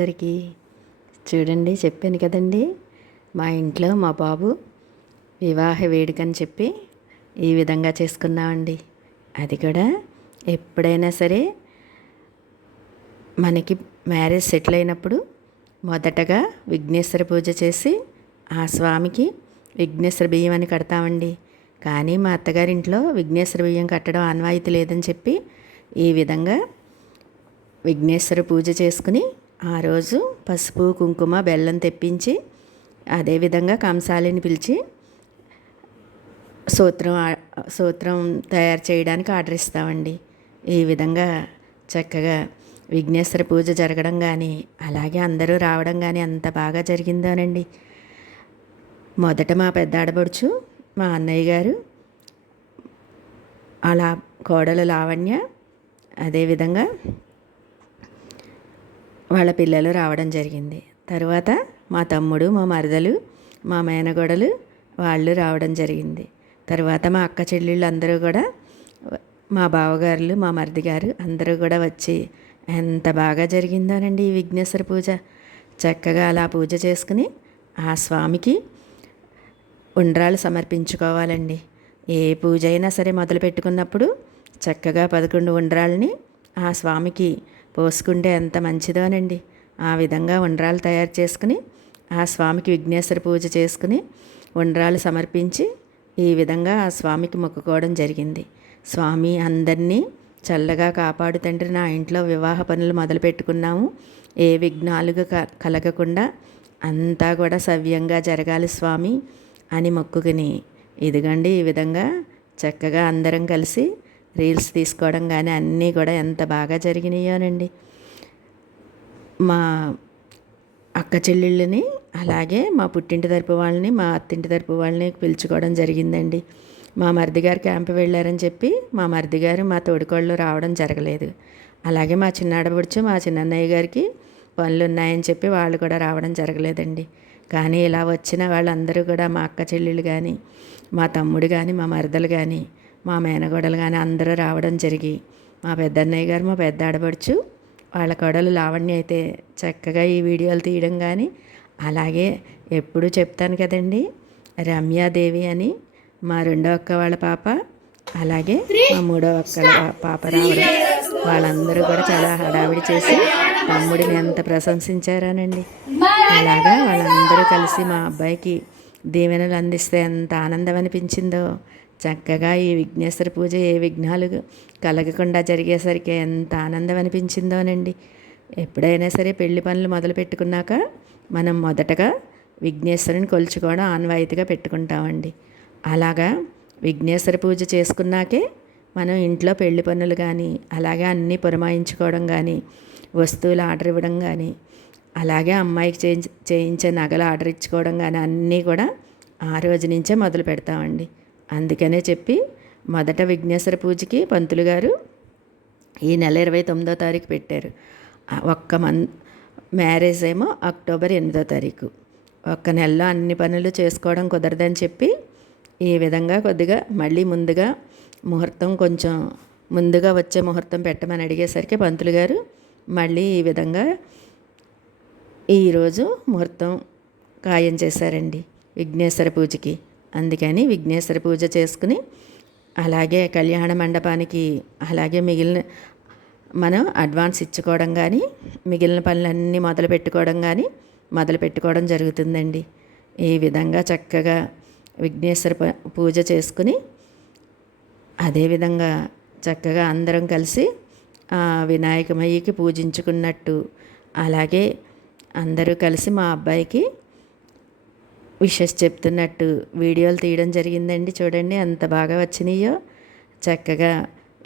అందరికీ. చూడండి చెప్పాను కదండి. మా ఇంట్లో మా బాబు వివాహ వేడుకని చెప్పి ఈ విధంగా చేసుకున్నామండి. అది కూడా ఎప్పుడైనా సరే మనకి మ్యారేజ్ సెటిల్ అయినప్పుడు మొదటగా విఘ్నేశ్వర పూజ చేసి ఆ స్వామికి విఘ్నేశ్వర బియ్యం అని కడతామండి. కానీ మా అత్తగారింట్లో విఘ్నేశ్వర బియ్యం కట్టడం ఆనవాయితీ లేదని చెప్పి ఈ విధంగా విఘ్నేశ్వర పూజ చేసుకుని ఆ రోజు పసుపు కుంకుమ బెల్లం తెప్పించి అదేవిధంగా కంసాలిని పిలిచి సూత్రం సూత్రం తయారు చేయడానికి ఆర్డర్ ఇస్తామండి. ఈ విధంగా చక్కగా విఘ్నేశ్వర పూజ జరగడం కానీ అలాగే అందరూ రావడం కానీ అంత బాగా జరిగిందోనండి. మొదట మా పెద్ద ఆడబడుచు మా అన్నయ్య గారు అలా కోడలు లావణ్య అదేవిధంగా వాళ్ళ పిల్లలు రావడం జరిగింది. తర్వాత మా తమ్ముడు మా మరదలు మా మేనగోడలు వాళ్ళు రావడం జరిగింది. తర్వాత మా అక్క చెల్లెళ్ళు అందరూ కూడా మా బావగారులు మా మరిది గారు అందరూ కూడా వచ్చి ఎంత బాగా జరిగిందోనండి ఈ విఘ్నేశ్వర పూజ. చక్కగా అలా పూజ చేసుకుని ఆ స్వామికి ఉండ్రాలు సమర్పించుకోవాలండి. ఏ పూజ అయినా సరే మొదలు పెట్టుకున్నప్పుడు చక్కగా పదకొండు ఉండ్రాలని ఆ స్వామికి పోసుకుంటే ఎంత మంచిదోనండి. ఆ విధంగా ఉండ్రాలు తయారు చేసుకుని ఆ స్వామికి విఘ్నేశ్వర పూజ చేసుకుని ఉండ్రాలు సమర్పించి ఈ విధంగా ఆ స్వామికి మొక్కుకోవడం జరిగింది. స్వామి అందరినీ చల్లగా కాపాడు తండ్రి నా ఇంట్లో వివాహ పనులు మొదలు పెట్టుకున్నాము. ఏ విఘ్నాలుగా క కలగకుండా అంతా కూడా సవ్యంగా జరగాలి స్వామి అని మొక్కుకుని ఇదిగండి ఈ విధంగా చక్కగా అందరం కలిసి రీల్స్ తీసుకోవడం కానీ అన్నీ కూడా ఎంత బాగా జరిగినాయోనండి. మా అక్క చెల్లెళ్ళని అలాగే మా పుట్టింటి తరపు వాళ్ళని మా అత్తింటి తరపు వాళ్ళని పిలుచుకోవడం జరిగిందండి. మా మరిది గారు క్యాంప్ వెళ్ళారని చెప్పి మా మరిది గారు మా తోడుకోళ్ళు రావడం జరగలేదు. అలాగే మా చిన్నాడబడుచు మా చిన్నన్నయ్య గారికి పనులు ఉన్నాయని చెప్పి వాళ్ళు కూడా రావడం జరగలేదండి. కానీ ఇలా వచ్చిన వాళ్ళందరూ కూడా మా అక్క చెల్లెళ్ళు కానీ మా తమ్ముడు కానీ మా మరదలు కానీ మా మేనగోడలు కానీ అందరూ రావడం జరిగి మా పెద్దన్నయ్య గారు మా పెద్ద ఆడబడుచు వాళ్ళ కోడలు లావణ్య అయితే చక్కగా ఈ వీడియోలు తీయడం కానీ అలాగే ఎప్పుడు చెప్తాను కదండి రమ్యాదేవి అని మా రెండో అక్క వాళ్ళ పాప అలాగే మా మూడో అక్క పాప రావడం వాళ్ళందరూ కూడా చాలా హడావిడి చేసి తమ్ముడిని ఎంత ప్రశంసించారానండి. అలాగా వాళ్ళందరూ కలిసి మా అబ్బాయికి దీవెనలు అందిస్తే ఎంత ఆనందం అనిపించిందో చక్కగా ఈ విఘ్నేశ్వర పూజ ఏ విఘ్నాలు కలగకుండా జరిగేసరికి ఎంత ఆనందం అనిపించిందోనండి ఎప్పుడైనా సరే పెళ్ళి పనులు మొదలు పెట్టుకున్నాక మనం మొదటగా విఘ్నేశ్వరుని కొలుచుకోవడం ఆన్వాయితీగా పెట్టుకుంటామండి. అలాగా విఘ్నేశ్వర పూజ చేసుకున్నాకే మనం ఇంట్లో పెళ్ళి పనులు కానీ అలాగే అన్నీ పురమాయించుకోవడం కానీ వస్తువులు ఆర్డర్ ఇవ్వడం కానీ అలాగే అమ్మాయికి చేయించే నగలు ఆర్డర్ ఇచ్చుకోవడం కానీ అన్నీ కూడా ఆ రోజు నుంచే మొదలు పెడతామండి. అందుకనే చెప్పి మొదట విఘ్నేశ్వర పూజకి పంతులు గారు ఈ నెల ఇరవై తొమ్మిదో తారీఖు పెట్టారు. ఒక్క మన్ మ్యారేజ్ ఏమో అక్టోబర్ ఎనిమిదో తారీఖు. ఒక్క నెలలో అన్ని పనులు చేసుకోవడం కుదరదని చెప్పి ఈ విధంగా కొద్దిగా మళ్ళీ ముందుగా ముహూర్తం కొంచెం ముందుగా వచ్చే ముహూర్తం పెట్టమని అడిగేసరికి పంతులు గారు మళ్ళీ ఈ విధంగా ఈరోజు ముహూర్తం ఖాయం చేశారండి విఘ్నేశ్వర పూజకి. అందుకని విఘ్నేశ్వర పూజ చేసుకుని అలాగే కళ్యాణ మండపానికి అలాగే మిగిలిన మనం అడ్వాన్స్ ఇచ్చుకోవడం కానీ మిగిలిన పనులన్నీ మొదలు పెట్టుకోవడం కానీ మొదలు పెట్టుకోవడం జరుగుతుందండి. ఈ విధంగా చక్కగా విఘ్నేశ్వర ప- పూజ చేసుకుని అదేవిధంగా చక్కగా అందరం కలిసి ఆ వినాయకమయ్యకి పూజించుకున్నట్టు అలాగే అందరూ కలిసి మా అబ్బాయికి విషెస్ చెప్తున్నట్టు వీడియోలు తీయడం జరిగిందండి చూడండి ఎంత బాగా వచ్చినాయో. చక్కగా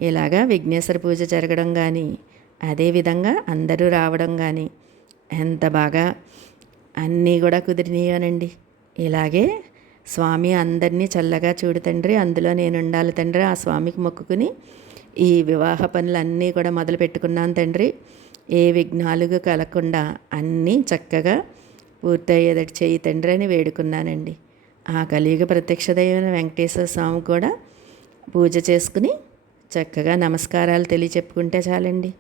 ఇలాగా విఘ్నేశ్వర పూజ జరగడం కానీ అదేవిధంగా అందరూ రావడం కానీ ఎంత బాగా అన్నీ కూడా కుదిరినాయోనండి. ఇలాగే స్వామి అందరినీ చల్లగా చూడు తండ్రి అందులో నేను ఉండాలి తండ్రి ఆ స్వామికి మొక్కుకుని ఈ వివాహ పనులన్నీ కూడా మొదలు పెట్టుకున్నాను తండ్రి. ఏ విఘ్నాలుగా కలగకుండా అన్నీ చక్కగా పూర్తయ్యేదటి చెయ్యి తండ్రి అని వేడుకున్నానండి. ఆ కలియుగ ప్రత్యక్ష దైవమైన వెంకటేశ్వర స్వామి కూడా పూజ చేసుకుని చక్కగా నమస్కారాలు తెలియచెప్పుకుంటే చాలండి.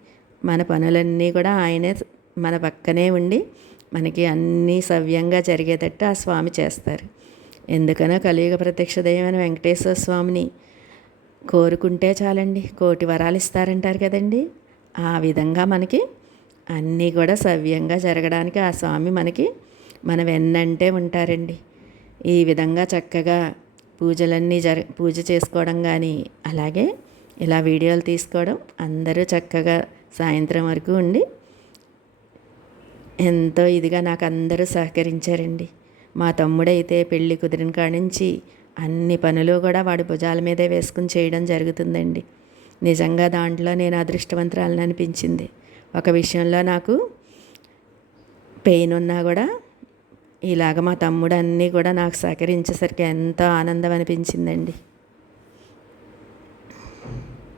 మన పనులన్నీ కూడా ఆయనే మన పక్కనే ఉండి మనకి అన్నీ సవ్యంగా జరిగేటట్టు ఆ స్వామి చేస్తారు. ఎందుకనో కలియుగ ప్రత్యక్ష దైవమైన వెంకటేశ్వర స్వామిని కోరుకుంటే చాలండి. కోటి వరాలు ఇస్తారంటారు కదండి. ఆ విధంగా మనకి అన్నీ కూడా సవ్యంగా జరగడానికి ఆ స్వామి మనకి మన వెన్నంటే ఉంటారండి. ఈ విధంగా చక్కగా పూజలన్నీ జర పూజ చేసుకోవడం కానీ అలాగే ఇలా వీడియోలు తీసుకోవడం అందరూ చక్కగా సాయంత్రం వరకు ఉండి ఎంతో ఇదిగా నాకు అందరూ సహకరించారండి. మా తమ్ముడైతే పెళ్ళి కుదిరిన కాడ నుంచి అన్ని పనులు కూడా వాడి భుజాల మీదే వేసుకుని చేయడం జరుగుతుందండి. నిజంగా దాంట్లో నేను అదృష్టవంతురాలని అనిపించింది ఒక విషయంలో నాకు పెయిన్ ఉన్నా కూడా ఇలాగ మా తమ్ముడు అన్నీ కూడా నాకు సహకరించేసరికి ఎంతో ఆనందం అనిపించిందండి.